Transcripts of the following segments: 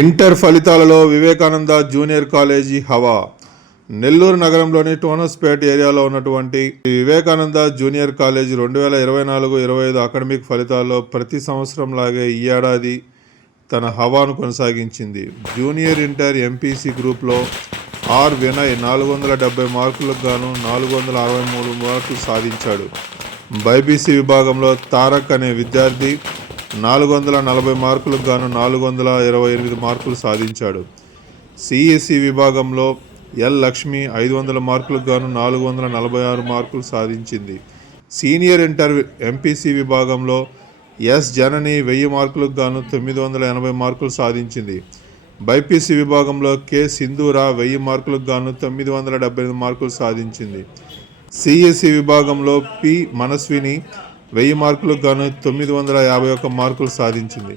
Inter ఫలితాలలో Vivekananda junior college హవా. నెల్లూరు నగరంలోని టోనస్పేట్ ఏరియాలో ఉన్నటువంటి వివేకానంద జూనియర్ కాలేజీ 2024-25 అకాడమిక్ ఫలితాల్లో ప్రతి సంవత్సరం లాగే ఈ ఏడాది తన హవాను కొనసాగించింది. జూనియర్ ఇంటర్ ఎంపీసీ గ్రూప్లో ఆర్ వినయ్ 470 మార్కులకు గాను 463 మార్కులు సాధించాడు. బైపీసీ విభాగంలో తారక్ అనే విద్యార్థి 440 మార్కులకు గాను 428 మార్కులు సాధించాడు. సిఎస్సి విభాగంలో ఎల్ లక్ష్మి 500 మార్కులకు గాను 446 మార్కులు సాధించింది. సీనియర్ ఇంటర్ ఎంపీసీ విభాగంలో ఎస్ జనని 1000 మార్కులకు గాను 980 మార్కులు సాధించింది. బైపీసీ విభాగంలో కె సింధూర 1000 మార్కులకు గాను 978 మార్కులు సాధించింది. సిఎస్సి విభాగంలో పి మనస్విని 1000 మార్కులకు గాను 951 మార్కులు సాధించింది.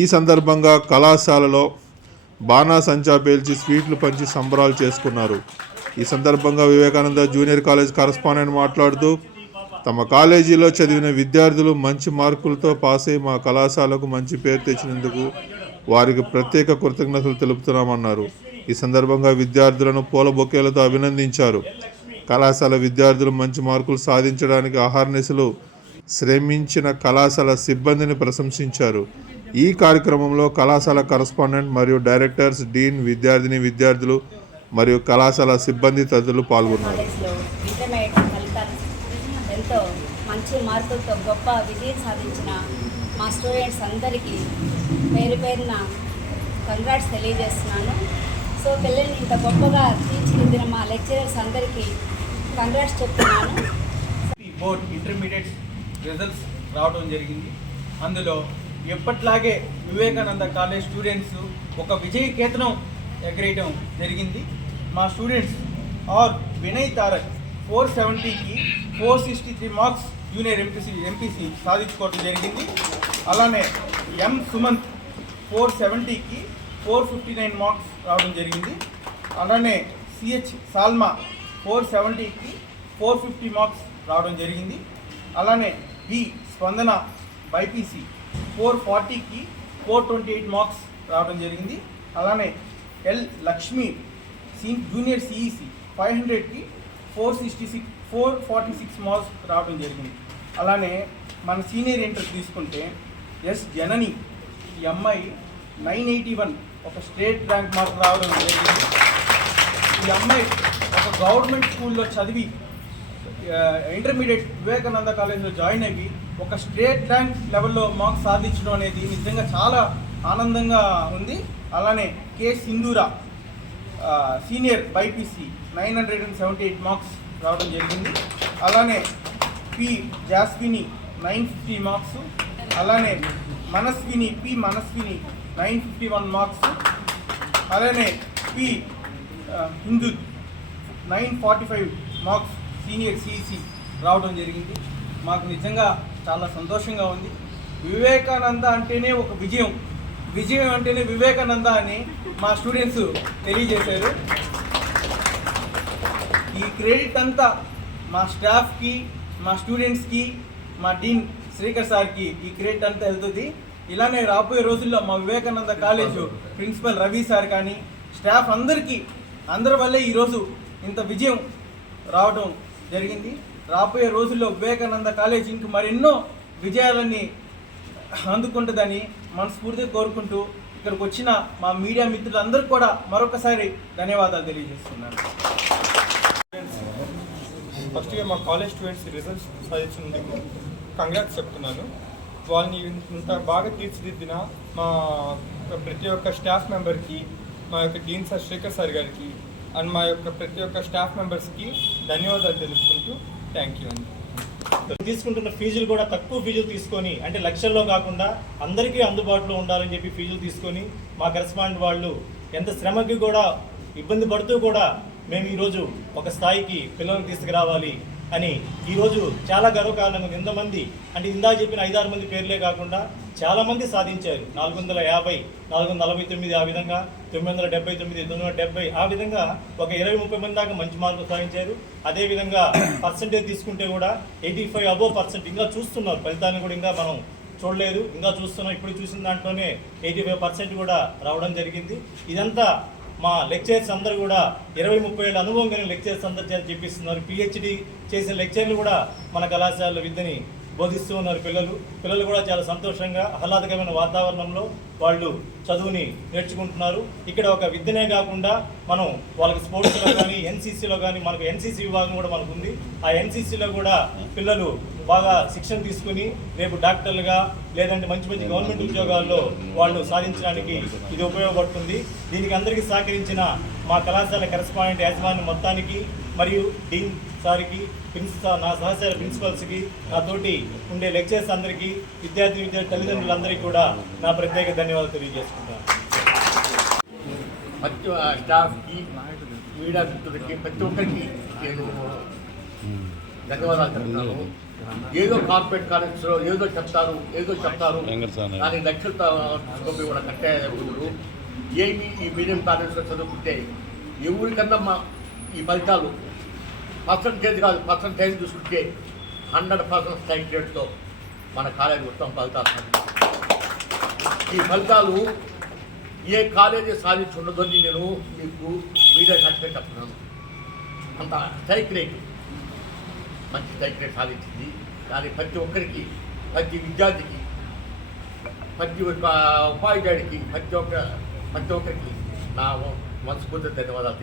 ఈ సందర్భంగా కళాశాలలో బాణాసంచా పేల్చి స్వీట్లు పంచి సంబరాలు చేసుకున్నారు. ఈ సందర్భంగా వివేకానంద జూనియర్ కాలేజ్ కరస్పాండెంట్ మాట్లాడుతూ, తమ కాలేజీలో చదివిన విద్యార్థులు మంచి మార్కులతో పాస్ అయి మా కళాశాలకు మంచి పేరు తెచ్చినందుకు వారికి ప్రత్యేక కృతజ్ఞతలు తెలుపుతున్నామన్నారు. ఈ సందర్భంగా విద్యార్థులను పూల బొకేలతో అభినందించారు. కళాశాల విద్యార్థులు మంచి మార్కులు సాధించడానికి అహర్నిశలు శ్రమించిన కళాశాల సిబ్బందిని ప్రశంసించారు. ఈ కార్యక్రమంలో కళాశాల కరస్పాండెంట్ మరియు డైరెక్టర్స్, డీన్, విద్యార్థులు మరియు కళాశాల సిబ్బంది తదితరులు పాల్గొన్నారు. ఎంతో మంచి మార్కులతో గొప్ప విజయం సాధించిన మా స్టూడెంట్స్ అందరికీ పేరు పేరున కంగ్రాట్స్ తెలియజేస్తున్నాను. సో పిల్లల్ని ఇంత గొప్పగా తీర్చిదిద్దిన మా లెక్చరర్స్ అందరికీ కంగ్రాట్స్ చెప్తున్నాను. బోర్డ్ ఇంటర్మీడియట్ రిజల్ట్స్ రావడం జరిగింది. అందులో ఎప్పట్లాగే వివేకానంద కాలేజ్ స్టూడెంట్స్ ఒక విజయ కేతనం ఎగరేయడం జరిగింది. మా స్టూడెంట్స్ ఆర్ వినయ్ తారక్ 470కి 463 మార్క్స్ జూనియర్ ఎంపీసీ సాధించుకోవడం జరిగింది. అలానే ఎం సుమంత్ 470కి 459 మార్క్స్ రావడం జరిగింది. అలానే సిహెచ్ సాల్మా 470కి 450 మార్క్స్ రావడం జరిగింది. అలానే బి స్పందన బైపీసీ 440కి 428 మార్క్స్ రావడం జరిగింది. అలానే ఎల్ లక్ష్మి జూనియర్ సిఈసి 500కి 446 మార్క్స్ రావడం జరిగింది. అలానే మన సీనియర్ ఇంటర్ తీసుకుంటే ఎస్ జనని ఈ అమ్మాయి 981 ఒక స్టేట్ ర్యాంక్ మార్క్ రావడం జరిగింది. ఈ అమ్మాయి ఒక గవర్నమెంట్ స్కూల్లో చదివి ఇంటర్మీడియట్ వివేకానంద కాలేజ్లో జాయిన్ అయ్యి ఒక స్టేట్ ర్యాంక్ లెవెల్లో మార్క్స్ సాధించడం అనేది నిజంగా చాలా ఆనందంగా ఉంది. అలానే కె సింధూర సీనియర్ బైపీసీ 978 మార్క్స్ రావడం జరిగింది. అలానే పి జాస్విని 950 మార్క్స్. అలానే పి మనస్విని 951 మార్క్స్. అలానే P Hindu 945 marks senior CEC రావడం జరిగింది. మాకు నిజంగా చాలా సంతోషంగా ఉంది. వివేకానంద అంటేనే ఒక విజయం అంటేనే వివేకానంద అని మా స్టూడెంట్స్ తెలియజేశారు. ఈ క్రెడిట్ అంతా మా స్టాఫ్కి, మా స్టూడెంట్స్కి, మా డీన్ శ్రీకర్ సార్కి ఈ క్రెడిట్ అంతా వెళ్తుంది. ఇలానే రాబోయే రోజుల్లో మా Vivekananda college principal Ravi sir కానీ స్టాఫ్ అందరి వల్లే ఈరోజు ఇంత విజయం రావడం జరిగింది. రాబోయే రోజుల్లో వివేకానంద కాలేజ్ ఇంక మరెన్నో విజయాలని అందుకుంటుందని మనస్ఫూర్తిగా కోరుకుంటూ ఇక్కడికి వచ్చిన మా మీడియా మిత్రులందరికీ కూడా మరొకసారి ధన్యవాదాలు తెలియజేస్తున్నాను. ఫస్ట్గా మా కాలేజ్ స్టూడెంట్స్ రిజల్ట్స్ సాధించినందుకు కంగ్రాట్స్ చెప్తున్నాను. వాళ్ళని ఇంత బాగా తీర్చిదిద్దిన మా ప్రతి ఒక్క స్టాఫ్ మెంబర్కి, మా యొక్క డీన్ సార్ శ్రీకర్ సార్ గారికి అండ్ మా యొక్క ప్రతి ఒక్క స్టాఫ్ మెంబర్స్కి ధన్యవాదాలు తెలుపుకుంటూ థ్యాంక్ యూ అండి. తీసుకుంటున్న ఫీజులు కూడా తక్కువ ఫీజులు తీసుకొని, అంటే లక్షల్లో కాకుండా అందరికీ అందుబాటులో ఉండాలని చెప్పి ఫీజులు తీసుకొని మా కరెస్పాండెంట్ వాళ్ళు ఎంత శ్రమకి కూడా ఇబ్బంది పడుతూ కూడా మేము ఈరోజు ఒక స్థాయికి పిల్లలను తీసుకురావాలి అని ఈరోజు చాలా గర్వకారణంగా ఎంతమంది అంటే ఇందాక చెప్పిన 5-6 మంది పేర్లే కాకుండా చాలామంది సాధించారు. 450, 449 ఆ విధంగా, 979, 970 ఆ విధంగా ఒక 20-30 మంది దాకా మంచి మార్కులు సాధించారు. అదేవిధంగా పర్సంటేజ్ తీసుకుంటే కూడా 85 అబోవ్ పర్సెంట్ ఇంకా చూస్తున్నారు. ఫలితాన్ని కూడా ఇంకా మనం చూడలేదు, ఇంకా చూస్తున్నాం. ఇప్పుడు చూసిన దాంట్లోనే 85% కూడా రావడం జరిగింది. ఇదంతా మా లెక్చరర్స్ అందరూ కూడా 20-30 ఏళ్ళ అనుభవం కలిగిన లెక్చరర్స్ అందరూ చెప్పిస్తున్నారు. పిహెచ్డి చేసిన లెక్చర్లు కూడా మన కళాశాలలో విద్యని బోధిస్తూ ఉన్నారు. పిల్లలు కూడా చాలా సంతోషంగా ఆహ్లాదకరమైన వాతావరణంలో వాళ్ళు చదువుని నేర్చుకుంటున్నారు. ఇక్కడ ఒక విద్యనే కాకుండా మనం వాళ్ళకి స్పోర్ట్స్లో కానీ ఎన్సీసీలో కానీ, మనకు ఎన్సీసీ విభాగం కూడా మనకు ఉంది. ఆ ఎన్సీసీలో కూడా పిల్లలు బాగా శిక్షణ తీసుకుని రేపు డాక్టర్లుగా లేదంటే మంచి మంచి గవర్నమెంట్ ఉద్యోగాల్లో వాళ్ళు సాధించడానికి ఇది ఉపయోగపడుతుంది. దీనికి అందరికీ సహకరించిన మా కళాశాల కరెస్పాండెంట్ యాజమాన్యం మొత్తానికి మరియు డీన్ సార్కి, నా సహచర ప్రిన్సిపల్స్కి, నాతోటి ఉండే లెక్చర్స్ అందరికీ, విద్యార్థి తల్లిదండ్రులందరికీ కూడా నా ప్రత్యేక ధన్యవాదాలు తెలియజేసుకుంటాను. ప్రతి స్టాఫ్కి, మీడియా మిత్రులకి, ప్రతి ఒక్కరికి నేను ధన్యవాదాలు చెప్తున్నాను. ఏదో కార్పొరేట్ కాలేజ్లో ఏదో చెప్తారు కానీ లక్షలతో కూడా కట్టే రోజులు ఏమి ఈ మీడియం కాలేజ్లో చదువుకుంటే ఎవరికన్నా ఈ ఫలితాలు పర్సంటేజ్ చూసుకుంటే 100% స్ట్రైక్ రేట్తో మన కాలేజీ ఉత్తమ ఫలితాలు. ఈ ఫలితాలు ఏ కాలేజీ సాధించి ఉండదని నేను మీకు మీడియా సాక్షిగా చెప్తున్నాను. అంత స్ట్రైక్ రేట్, మంచి స్ట్రైక్ రేట్ సాధించింది. దాని ప్రతి ఒక్కరికి, ప్రతి విద్యార్థికి, ప్రతి ఒక్క ఉపాధ్యాయుడికి, ప్రతి ఒక్కరికి నా మనస్ఫూర్తి ధన్యవాదాలు.